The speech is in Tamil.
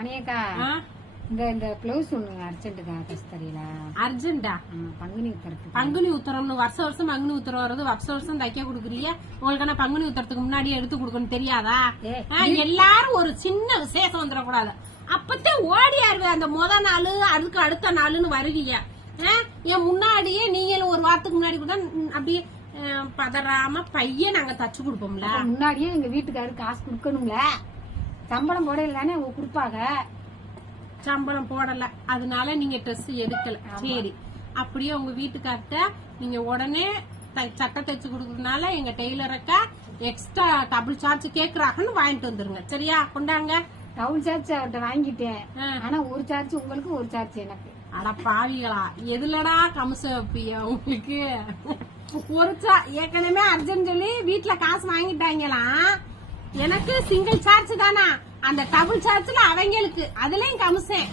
அனியக்கா இந்த பிளவுஸ் ஒண்ணு அர்ஜென்ட்டுக்கா கஸ்தரியில அர்ஜென்டா பங்குனி உத்தரத்துக்கு பங்குனி உத்தரம்னு வருஷம் பங்குனி உத்தரம் வருது வருஷம் தைக்க கொடுக்குறீங்க. உங்களுக்கு என்ன பங்குனி உத்தரத்துக்கு முன்னாடியே எடுத்து கொடுக்கணும் தெரியாதா? எல்லாரும் ஒரு சின்ன விசேஷம் வந்துடக்கூடாது. அப்பத்தான் ஓடியாருவே அந்த நாள் அதுக்கு அடுத்த நாள்னு வருவீங்க. என் முன்னாடியே நீங்க ஒரு வாரத்துக்கு முன்னாடி கூட அப்படியே பதறாம பையன் நாங்க தச்சு கொடுப்போம்ல. முன்னாடியே எங்க வீட்டுக்காரு காசு கொடுக்கணும்ல. சம்பளம் போடல தானே அவங்க கொடுப்பாங்க. சம்பளம் போடல, அதனால நீங்க ட்ரெஸ் எடுக்கல. சரி, அப்படியே உங்க வீட்டுக்கார்ட்ட நீங்க உடனே சட்டை தைச்சு கொடுக்கறதுனால எங்க டெய்லருக்கா எக்ஸ்ட்ரா டபுள் சார்ஜ் கேக்குறாங்கன்னு வாங்கிட்டு வந்துருங்க. சரியா? கொண்டாங்க. டபுள் சார்ஜ் அவர்கிட்ட வாங்கிட்டேன். ஆனா ஒரு சார்ஜ் உங்களுக்கு, ஒரு சார்ஜ் எனக்கு. அட பாவிகளா, எதுலடா கமிஷ வைப்பியா உங்களுக்கு? ஒரு ஏற்கனவே அர்ஜென்ட் சொல்லி வீட்டுல காசு வாங்கிட்டாங்களாம். எனக்கு சிங்கிள் சார்ஜ் தானா, அந்த டபுள் சார்ஜ்ல அவங்களுக்கு அதுலயும் கமிஷன்.